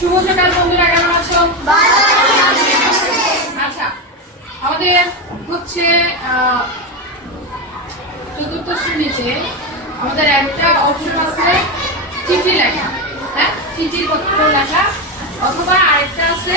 শুভ সকাল বন্ধুরা, কেমন আছো? আচ্ছা, আমাদের হচ্ছে চতুর্থ শ্রেণীতে আমাদের একটা অপশন আছে চিঠি লেখা। হ্যাঁ, চিঠি পত্র লেখা, অথবা আরেকটা আছে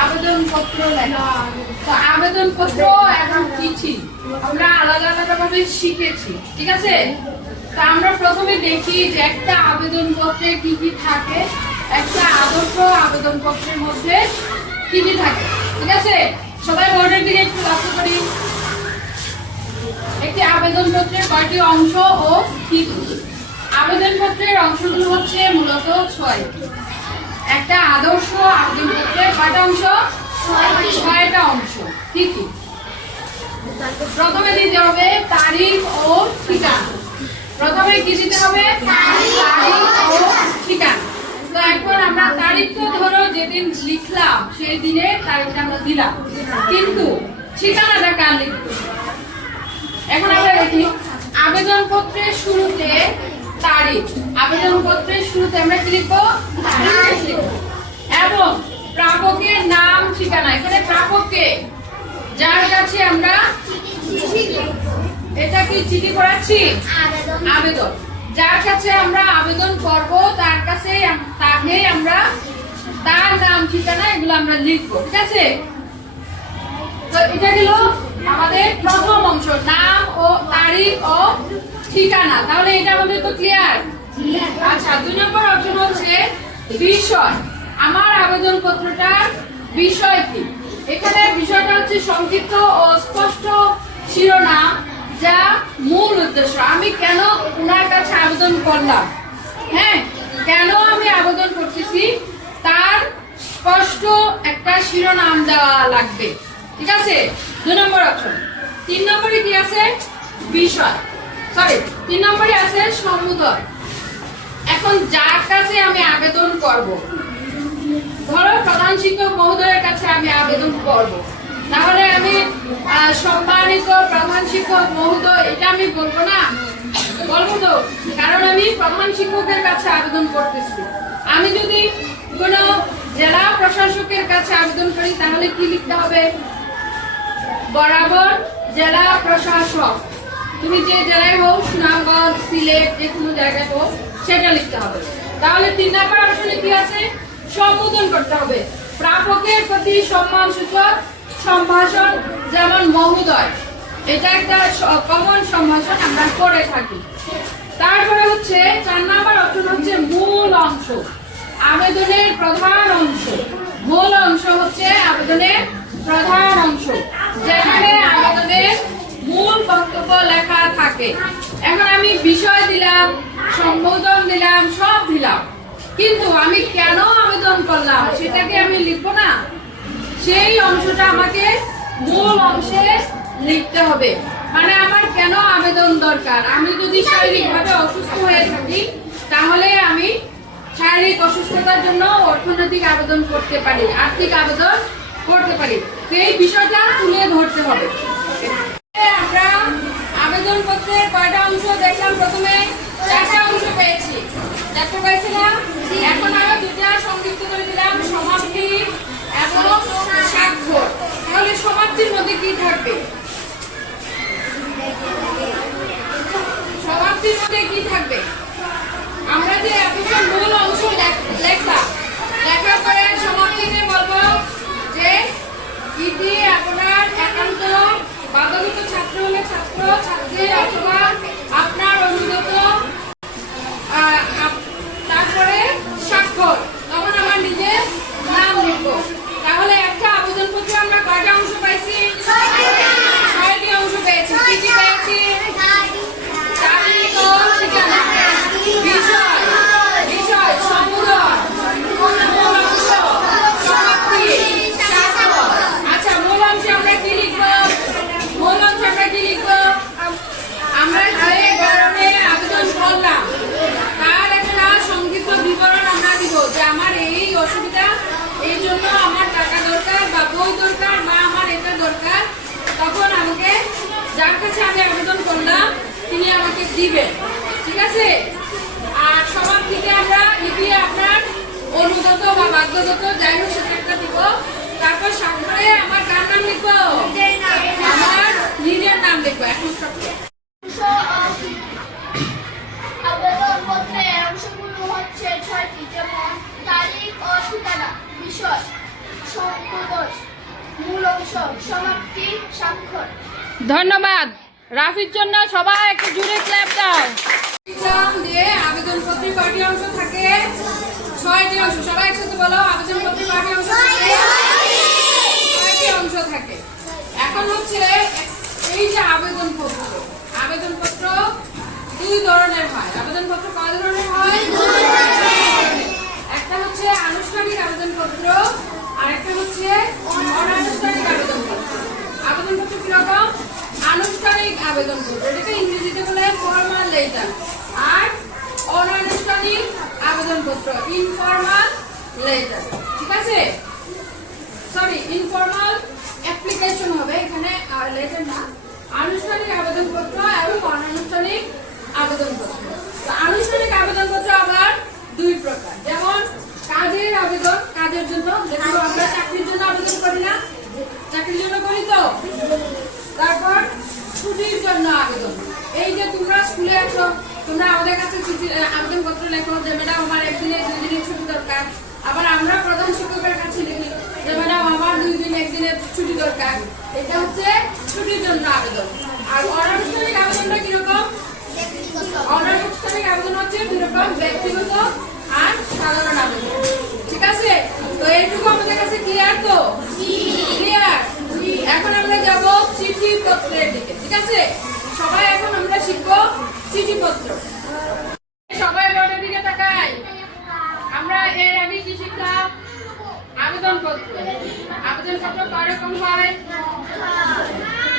আবেদন পত্র লেখা। তো আবেদন পত্র এবং চিঠি আমরা আলাদা আলাদা ভাবে শিখেছি, ঠিক আছে? তো আমরা প্রথমে দেখি যে একটা আবেদন পত্রে কি কি থাকে, একটা আদর্শ আবেদন পত্রের মধ্যে কি কি থাকে, ঠিক আছে? সবাই বোর্ডের দিকে একটু লক্ষ্য করি। একটি আবেদন পত্রের কয়টি অংশ ও কি কি? আবেদন পত্রের অংশগুলো হচ্ছে মূলত 6টি। একটা আদর্শ আবেদন পত্রের কয়টা অংশ? 6টা অংশ। কি কি? প্রথমে দিতে হবে তারিখ ও ঠিকানা। প্রথমে কি দিতে হবে? তারিখ ও ঠিকানা। তো এখন আমরা তারিখ তো ধরো যেদিন লিখলাম সেই দিনে তারিখটা আমরা দিলাম, কিন্তু ঠিকানাটা কার লিখবো? এখন আমরা দেখি আবেদন পত্রের শুরুতে তারিখ। আবেদন পত্রের শুরুতে আমরা কি লিখবো? তারিখ লিখবো। এবং প্রাপকের নাম ঠিকানা। এখানে প্রাপককে যার কাছে আমরা এটা কি চিঠি করাচ্ছি? আবেদন। যার কাছে আমরা আবেদন করব তার কাছে তাকে আমরা তার নাম ঠিকানা এগুলো আমরা লিখবো, ঠিক আছে? তো এটা গেল আমাদের প্রথম অংশ, নাম ও তারিখ ও ঠিকানা। তাহলে এটা আমাদের তো ক্লিয়ার। আচ্ছা, 2 নম্বর অপশন হচ্ছে বিষয়। আমার আবেদন পত্রটার বিষয় কি? এখানে বিষয়টা হচ্ছে সংক্ষিপ্ত ও স্পষ্ট শিরোনাম, যা মূল উদ্দেশ্য। আমি কেন ওনার কাছে আবেদন করলাম, হ্যাঁ, কেন আমি আবেদন করতেছি তার স্পষ্ট একটা শিরোনাম দেওয়া লাগবে, ঠিক আছে? 2 নম্বর অপশন। 3 নম্বরে কি আছে? বিষয়, 3 নম্বরে আছে সম্বোধন। এখন যার কাছে আমি আবেদন করব, ধরো প্রধান শিক্ষক মহোদয়ের কাছে আমি আবেদন করব, তাহলে আমি সম্মানিত প্রধান শিক্ষক মহোদয় এটা আমি বলবো না? বলবো তো, কারণ আমি প্রধান শিক্ষকের কাছে আবেদন করতেছি। আমি যদি কোনো জেলা প্রশাসকের কাছে আবেদন করি তাহলে কি লিখতে হবে? বরাবর জেলা প্রশাসক। তুমি যে জেলায় হোক, সুনামগঞ্জ, সিলেট, যে কোনো জায়গায় হোক, সেটা লিখতে হবে। তাহলে 3 নম্বর অপশনে কি আছে? সম্বোধন করতে হবে। প্রাপকের প্রতি সম্মানসূচক সম্ভাষণ, যেমন মহোদয়, এটা একটা কমন সম্ভাষণ আমরা করে থাকি। তারপরে হচ্ছে 4 নম্বর অপশন হচ্ছে মূল অংশ, আবেদনের প্রধান অংশ। মূল অংশ হচ্ছে আবেদনের প্রধান অংশ, যেখানে আবেদনের মূল বক্তব্য লেখা থাকে। এখন আমি বিষয় দিলাম, সম্বোধন দিলাম, সব দিলাম, কিন্তু আমি কেন আবেদন করলাম সেটাকে আমি লিখবো না? সেই অংশটা আমাকে মূল অংশে লিখতে হবে। মানে আমার কেন আবেদন দরকার? আমি যদি শারীরিকভাবে অসুস্থ হয়ে থাকি তাহলে আমি শারীরিক অসুস্থতার জন্য অর্থনৈতিক আবেদন করতে পারি, আর্থিক আবেদন করতে পারি। তো এই বিষয়টা তুলে ধরতে হবে। আমরা আবেদন পত্রের কয়টা অংশ দেখলাম? প্রথমে 4টা অংশ পেয়েছি, দেখতে পাইছিলাম। এখন আমরা 2টা সংযুক্ত করে দিলাম, সমাপ্তি এবং স্বাক্ষর। তাহলে সমাপ্তির মধ্যে কি থাকবে? সমাপ্তির মধ্যে কি থাকবে? আমরা যে এতটা মূল অংশ লেখলাম, লেখার পরে সমাপ্তিতে বলবো যে ইতি আপনার একান্ত বাধ্যগত ছাত্র হলে ছাত্র ছাত্রী অথবা আপনার অনুগত, তারপরে স্বাক্ষর, তখন আমার নিজের নাম লিখবো। তাহলে একটা আবেদন পত্রে আমরা কয়টা অংশ পাইছি? 6টি অংশ পেয়েছি। কি কি পেয়েছি? তারিখ ও ঠিকানা, বিষয়, সম্বোধন, মূল অংশ, সমাপ্তি, স্বাক্ষর। আচ্ছা, মূল অংশে আমরা কি লিখবো? মূল অংশে আমরা কি লিখবো? আমরা যে কারণে আবেদন করলাম তার একটা সংক্ষিপ্ত বিবরণ আমরা দিব, যে আমার এই অসুবিধা, এই জন্য আমার টাকা দরকার বা বই দরকার বা আমার এটা দরকার। তখন আমাকে যার কাছে আমি আবেদন করলাম তিনি আমাকে দিবেন, ঠিক আছে? আর সমাপ্তিতে আমরা ইতি আপনার অনুগত বা আপাতত যাই হোক সেটা একটা দিব। তারপর স্বাক্ষরে আমার কার নাম লিখবো? আমার নিজের নাম লিখবো। এখন আবেদনপত্রের অংশগুলো হচ্ছে 6টি, যেমন তারিখ ও ঠিকানা, বিষয়, সম্পাদক, মূল অংশ, সমাপ্তি, স্বাক্ষর। ধন্যবাদ। রাফির জন্য সবাই একটু জোরে ক্ল্যাপ দাও। এক্সাম দিয়ে আবেদনপত্রে কয়টি অংশ থাকে? 6টি অংশ। সবাই একসাথে বলো, আবেদনপত্রে কয়টি অংশ থাকে? 6টি অংশ থাকে। এখন হচ্ছে এই যে আবেদনপত্র, আবেদনপত্র দুই ধরনের হয়। আবেদনপত্র কয় ধরনের হয়? একটা হচ্ছে আনুষ্ঠানিক আবেদনপত্র আর একটা হচ্ছে অনানুষ্ঠানিক আবেদনপত্র। আবেদনপত্র কিরকম? আনুষ্ঠানিক আবেদনপত্র, এটাকে ইংরেজিতে বলে ফর্মাল লেটার। আর অনানুষ্ঠানিক আবেদনপত্র ইনফর্মাল লেটার। ঠিক আছে? সরি, ইনফর্মাল অ্যাপ্লিকেশন হবে এখানে, আর লেটার না। আনুষ্ঠানিক আবেদনপত্র এবং অনানুষ্ঠানিক আবেদনপত্র। তো আনুষ্ঠানিক আবেদনপত্র আবার দুই প্রকার, যেমন কাজের আবেদন, কাজের জন্য, যেগুলো আমরা চাকরির জন্য আবেদন করি না, চাকরির জন্য করি তো। তারপর ছুটির জন্য আবেদন, এই যে তোমরা স্কুলে আছো, তোমরা আমাদের কাছে আবেদনপত্র লেখো যে ম্যাডাম আমার একদিনে 2 দিনের ছুটি দরকার। আবার আমরা প্রধান শিক্ষকের কাছে লিখি যে ম্যাডাম আমার 2 দিন 1 দিনের ছুটি দরকার। এটা হচ্ছে ছুটির জন্য আবেদন। আর অনানুষ্ঠানিক আবেদনটা কিরকম? অনানুষ্ঠানিক আবেদন হচ্ছে কিরকম? ব্যক্তিগত আর সাধারণ আবেদন। ঠিক আছে? তো এইটুকু আমাদের কাছে ক্লিয়ার তো? ক্লিয়ার। এখন আমরা যাব চিঠিপত্রের দিকে। ঠিক আছে? সবাই এখন আমরা শিখবো চিঠিপত্র। সবাই বোর্ডের দিকে তাকাই। আমরা এর আগে কি শিখলাম? আবেদনপত্র। আবেদনপত্র কয় রকম হয়?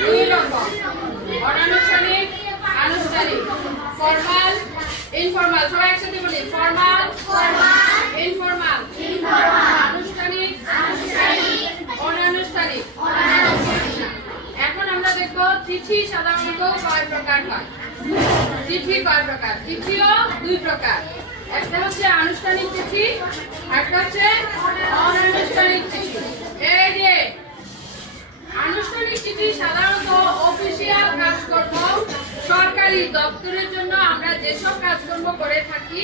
2 রকম, অনানুষ্ঠানিক, আনুষ্ঠানিক। Formal, informal. সবাই একসাথে বলি, ফর্মাল, ইনফর্মাল, আনুষ্ঠানিক, অনানুষ্ঠানিক। এখন আমরা দেখবো চিঠি সাধারণত কয় প্রকার হয়। চিঠি কয় প্রকার? চিঠিও 2 প্রকার, একটা হচ্ছে আনুষ্ঠানিক চিঠি আর একটা হচ্ছে অনানুষ্ঠানিক চিঠি। এই যে আনুষ্ঠানিক চিঠি সাধারণত অফিসিয়াল কাজকর্ম, সরকারি দপ্তরের জন্য আমরা যেসব কাজকর্ম করে থাকি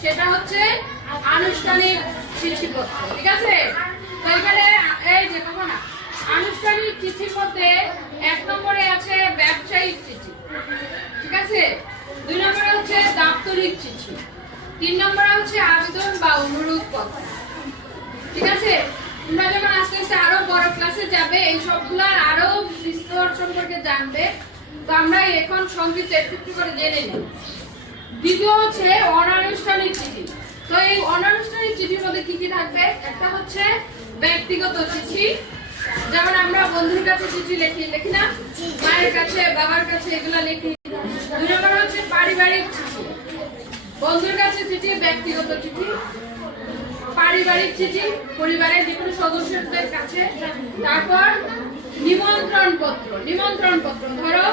সেটা হচ্ছে আনুষ্ঠানিক চিঠিপত্র। ঠিক আছে? তো এখানে এই যে দেখো না, আনুষ্ঠানিক চিঠির মধ্যে 1 নম্বরে আছে ব্যবসায়িক চিঠি। ঠিক আছে? 2 নম্বরে হচ্ছে দাপ্তরিক চিঠি। 3 নম্বরে হচ্ছে আবেদন বা অনুরোধ পত্র। ঠিক আছে? তোমরা যখন আস্তে আস্তে আরো বড় ক্লাসে যাবে এই সবগুলোর আরো বিস্তর সম্পর্কে জানবে। তো আমরা এখন সংক্ষিপ্ত একটু করে জেনে নিই। দ্বিতীয় হচ্ছে অনানুষ্ঠানিক চিঠি। তো এই অনানুষ্ঠানিক চিঠির মধ্যে কি কি থাকবে? একটা হচ্ছে ব্যক্তিগত চিঠি, যেমন আমরা বন্ধুর কাছে চিঠি লিখি না, মায়ের কাছে, বাবার কাছে, এগুলা লিখি। 2 নম্বর হচ্ছে পারিবারিক চিঠি, বন্ধুর কাছে চিঠি, ব্যক্তিগত চিঠি। পারিবারিক চিঠি, পরিবারের যে কোনো সদস্যদের কাছে। তারপর নিমন্ত্রণ পত্র। নিমন্ত্রণ পত্র ধরো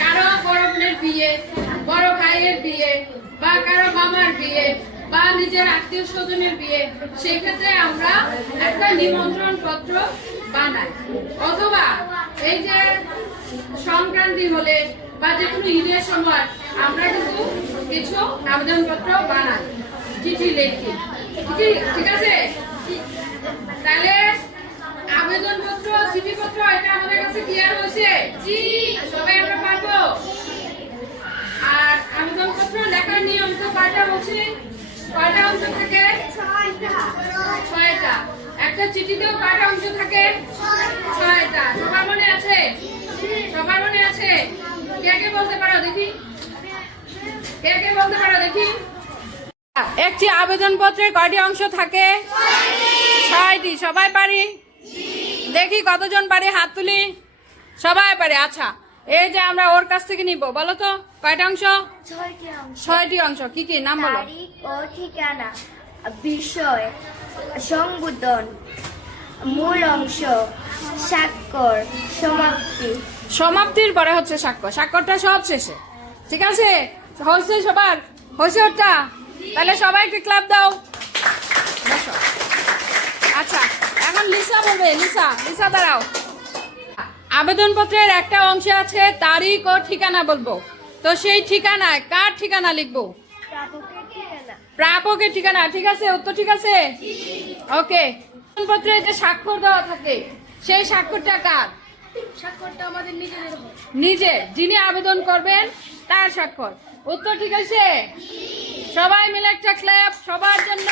কারো বড় বোনের বিয়ে, বড় ভাইয়ের বিয়ে, বা কারো মামার বিয়ে, বা নিজের আত্মীয় স্বজনের বিয়ে, সেই ক্ষেত্রে আমরা একটা নিমন্ত্রণ পত্র বানাই। অথবা এই যে সংক্রান্তি হলে বা যে কোনো ঈদের সময় আমরা কিন্তু কিছু আবেদনপত্র বানাই, চিঠি লিখি। ঠিক আছে? তাহলে আবেদনপত্র, চিঠিপত্র এটা আমাদের কাছে ক্লিয়ার হয়েছে? জি, সবাই আমরা পারবো। আর আবেদনপত্র লেখার নিয়ম তো কয়টা বলছি? কয়টা অংশ থাকে? 6টা। একটা চিঠিতেও কয়টা অংশ থাকে? 6টা। সবার মনে আছে? সবার মনে আছে? কে কে বলতে পারো দেখি? কে কে বলতে পারো দেখি? একটি আবেদনপত্রের কয়টি অংশ থাকে? 6টি। সবাই পারি? দেখি কতজন পারি, হাত তুলি। সবাই পারে। আচ্ছা, এই যে আমরা ওর কাছ থেকে নিব, বলো তো কয়টা অংশ? 6টি অংশ। কি কি নাম বলো? তারিখ ও ঠিকানা, বিষয়, সংবোধন, মূল অংশ, স্বাক্ষর, সমাপ্তি। সমাপ্তির পরে হচ্ছে স্বাক্ষর। স্বাক্ষরটা সব শেষে। ঠিক আছে? হয়েছে সবার? হয়েছে ওটা? তাহলে সবাই একটু ক্লাপ দাও। বসো। বলবে লিসা, লিসা দাঁড়াও। আবেদনপত্রের একটা অংশ আছে তারিখ ও ঠিকানা বলবো, তো সেই ঠিকানায় কার ঠিকানা লিখবো? প্রাপকের ঠিকানা। প্রাপকের ঠিকানা, ঠিক আছে? উত্তর ঠিক আছে? ওকে। আবেদনপত্রে যে স্বাক্ষর দেওয়া থাকে সেই স্বাক্ষরটা কার? স্বাক্ষরটা আমাদের নিজেদের হয়। নিজে, যিনি আবেদন করবেন তার স্বাক্ষর। উত্তর ঠিক আছে? সবাই মিলে একটা ক্ল্যাপ সবার জন্য।